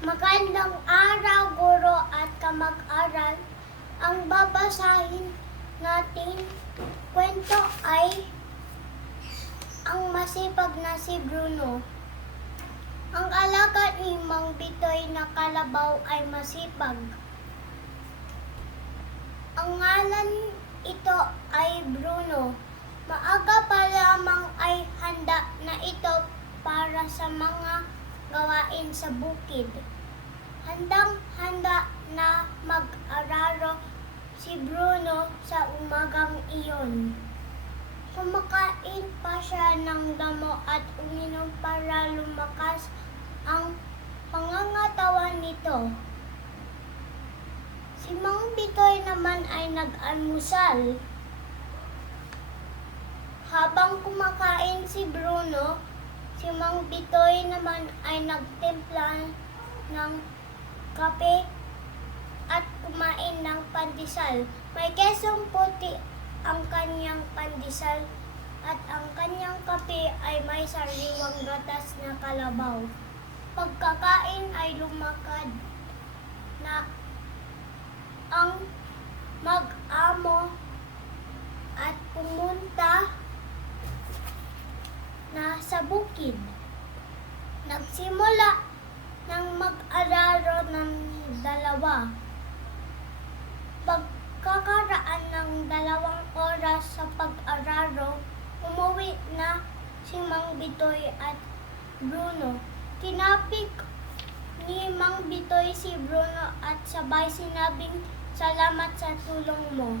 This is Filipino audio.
Magandang araw, guro at kamag-aral. Ang babasahin natin kwento ay ang masipag na si Bruno. Ang alaga ni Mang Bitoy na kalabaw ay masipag. Ang ngalan ito ay Bruno. Maaga pa lamang ay handa na ito para sa mga gawain sa bukid. Handang-handa na mag-araro si Bruno sa umagang iyon. Kumakain pa siya ng damo at uminom para lumakas ang pangangatawan nito. Si Mang Bitoy naman ay nag-almusal. Habang kumakain si Bruno, si Mang Bitoy naman ay nagtimpla ng kape at kumain ng pandesal. May kesong puti ang kanyang pandesal at ang kanyang kape ay may sariwang gatas na kalabaw. Pagkakain ay lumakad na ang mag-amo at pumunta na sa bukid. Nagsimula ng mag-araro ng dalawa. Pagkakaraan ng 2 oras sa pag-araro, umuwi na si Mang Bitoy at Bruno. Tinapik ni Mang Bitoy si Bruno at sabay sinabing, "Salamat sa tulong mo."